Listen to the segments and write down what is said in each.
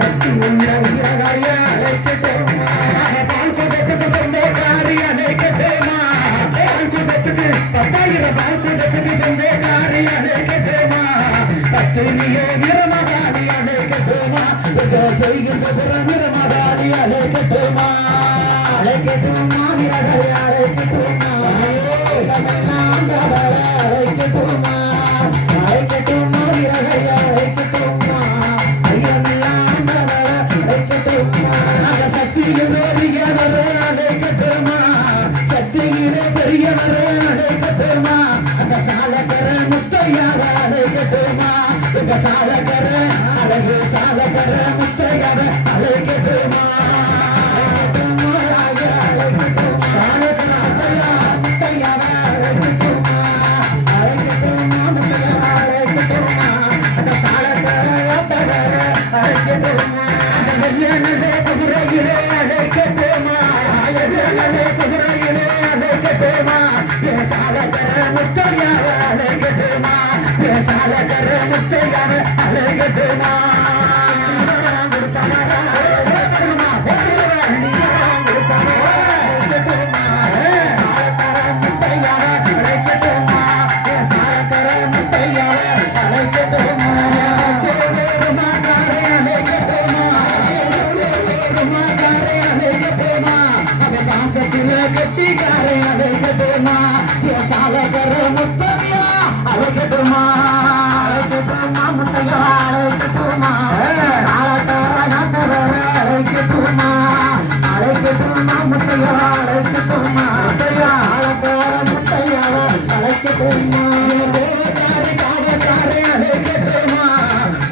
Sati சத்தினியே நிறமதாடி அழைக்கட்டுமா செய்கின்ற புறம் நிறமதாடி அழைக்கட்டுமா அழைக்கட்டுமா வீரர்களை அழைக்கட்டுமா அழைக்கட்டுமா அழைக்கட்டுமா வீரர்களை அழைக்கட்டுமா அழைக்கட்டுமா அந்த சக்தியிலே பெரியவரே அழைக்கட்டுமா சக்தியிலே பெரியவரே அழைக்கட்டுமா அந்த சாலக்கர முத்தையாவ அழைக்கட்டுமா இந்த சாலக்கர அழகு சாலக்கர முத்தையாவ அழைக்கட்டுமா கெட்டிக்காரே அழைக்கட்டுமா சாலகர முத்தையா அழைக்கட்டுமா அழைக்கட்டுமா முத்தையா அழைக்கட்டுமா சாலகர நாட்டர அழைக்கட்டுமா அழைக்கட்டுமா முத்தையா அழைக்கட்டுமா முத்தையா சாலகர முத்தையா அழைக்கட்டுமா கோவக்காரே காவக்காரே அழைக்கட்டுமா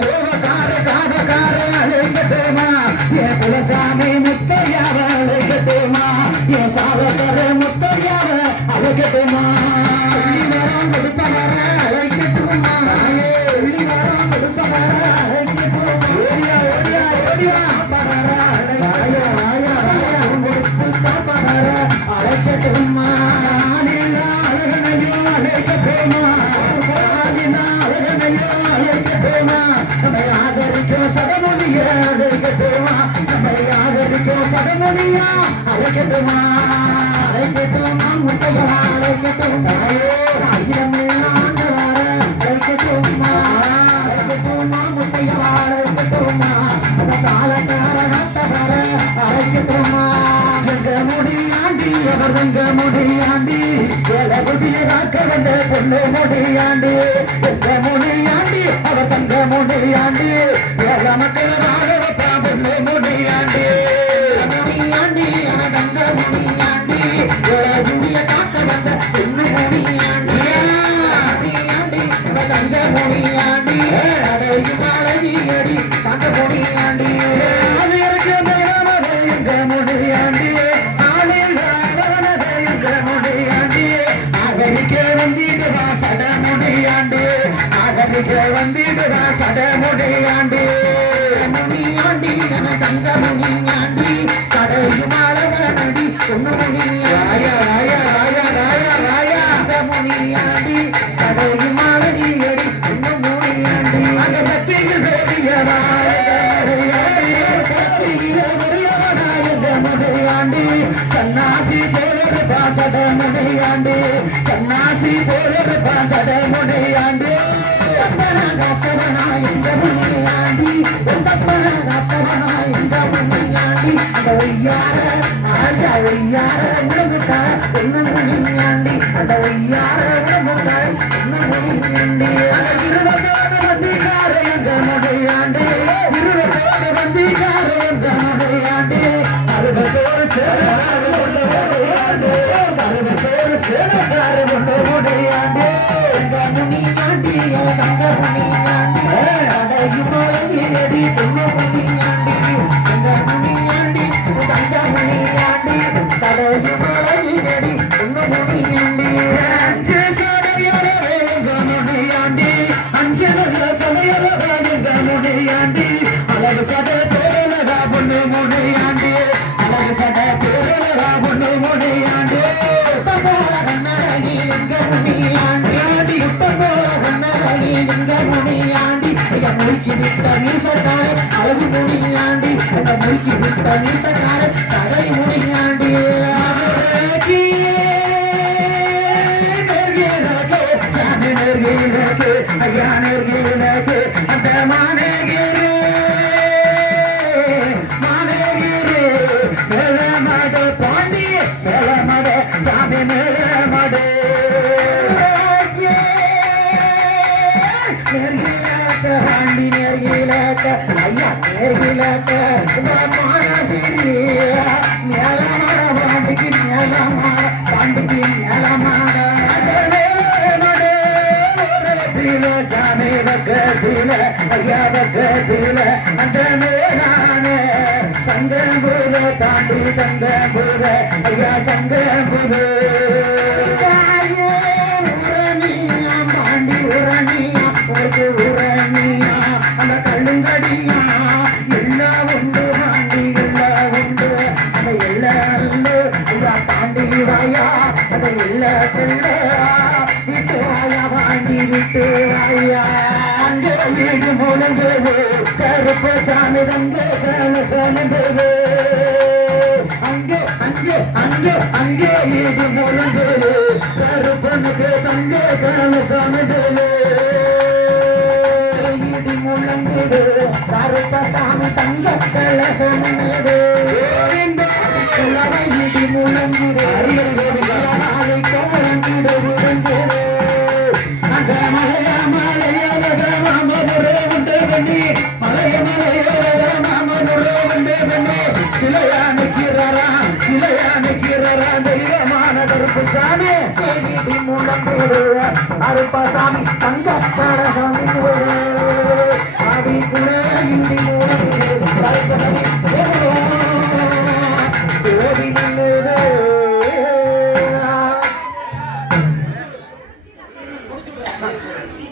கோவக்காரே காவக்காரே அழைக்கட்டுமா குலசாமி முத்தையாவ அழைக்கட்டுமா சாலகர முத்தையாவ அழைக்கட்டுமா வரம் கொடுத்தவர அழைக்கட்டுமா வரம் கொடுத்தவர அழைக்கட்டுமா ஓடியா ஓடியா ஓடியா பவர அழைக்கட்டுமா அழகனையோ அழைக்கட்டுமா அழகனையோ அழைக்கட்டுமா நம்மை ஆதரிக்கும் சடமொழிய அழைக்கட்டுமா நம்மை ஆதரிக்கும் சடமொழியா அழைக்கட்டுமா அழைக்கட்டுமா முட்டையா அழைக்கட்டுமா ஆயிரம் அழைக்கட்டுமா அழைக்கட்டுமா முட்டையா அழைக்கட்டுமா சாலக்கார நட்டவர அழைக்கட்டுமா எங்க முடியாண்டி அவர் எங்க முடியாண்டி புதியதாக்க வந்த பொண்ணு முடியாண்டி எங்க முடியாண்டி அவர் தங்க முடியாண்டி மக்கள் வாழ வைப்பா பொண்ணு முடியாண்டி முடியாண்டி அவன் தங்க முடியாண்டி முடிய காக்க வந்த பொண்ணு முடியாண்டி முடியாண்டி அவன் தங்க முடியாண்டி அடையும் அழகியடி தங்க முடியாண்டி எங்க முடியாண்டி ஆளில் எங்க முடியாண்டி ஆகலிக்க வந்திடுவா சட முடியாண்டி ஆகலிக்க வந்திடுவா சட முடியாண்டி முடியாண்டி அவன் தங்க முடியாண்டி சடையும் அழகடி பொண்ணு முடியாயா ராயா ராயா ராயா ராயா முடியாண்டி சடையும் அழகியடி பொண்ணு முடியாண்டி அந்த சக்திக்கு முடியாண்டி சன்னாசி போல சட முடியாண்டி சன்னாசி போல சட முடியாண்டி காத்தவனா எங்க முடியாண்டி காத்தவனா எங்க முடியாண்டி அந்த ஒய்யார ஆயா ஒய்யார உடம்புக்கா என்ன முடியாண்டி அந்த ஒய்யார உடம்புக்கா என்ன முடியாண்டி அந்த 20 வந்திக்கார எங்க முடியாண்டி 20 வந்திக்கார எங்க முடியாண்டி 60 சேனக்கார முடியாண்டி 60 சேனக்கார முடியாண்டி எங்க முடியாண்டி அவன் தங்க முடியாண்டி அடையும் அழகியடி பொண்ணு முடியாண்டி எங்க முடியாண்டி தங்க முடியாண்டி சடையும் அழகியடி பொண்ணு முடியாண்டி அஞ்சு சடையோட எங்க முடியாண்டி அஞ்சு நல்ல சடையோட எங்க முடியாண்டி அழகு சடை பேரழகா பொண்ணு முடியாண்டி அழகு சடை பேரழகா பொண்ணு முடியாண்டி கண்ணழகி எங்க முடியாண்டி கண்ணழகி எங்க முடியாண்டி முழுக்கி விட்ட மீசக்கார அழகு முடியாண்டி அந்த முழுக்கி விட்ட மீசக்கார சடை முடியாண்டி ஐயா நேர்கீழக்கு இலக்க மானகிரி மேலமான பாண்டிக்கு மேலமான பாண்டிக்கு மேலமான சாமி பக்கத்தில ஐயா பக்கத்தில அந்த மேலான சங்கம்புல தாண்டி சங்கம்புல ஐயா சங்கம்புல உரணியா பாண்டி உரணியா ஒரு உரணியா அந்த கல்லுங்கடியா எல்லாம் உண்டு பாண்டி எல்லாம் உண்டு அந்த எல்லாம் ஐயா பாண்டி வாயா அந்த எல்லா விட்டு வாயா பாண்டி விட்டு வாயா அங்கே வீடு முழுங்குது கருப்பு சாமி தங்க கலசனுங்குது அங்கே அங்கே அங்கே அங்கே வீடு முழுங்குது கருப்பனுக்கு தங்க கலசனுங்குது இடி முழங்குது கருப்ப சாமி தங்க கலசனுங்குது இடி முழங்குது நாளை கவலங்கிடு விடுங்குது அந்த மலைய மலையோட மாமதுரே உண்டு பண்ணி மலைய மலையோட மாமதுரே உண்டு பண்ணி சிலையானுக்கிறரா தெய்வமான கருப்பு சாமி இடி முழங்குது அருப்பசாமி தங்க சாமி ஆடி கூட இடி முழங்குது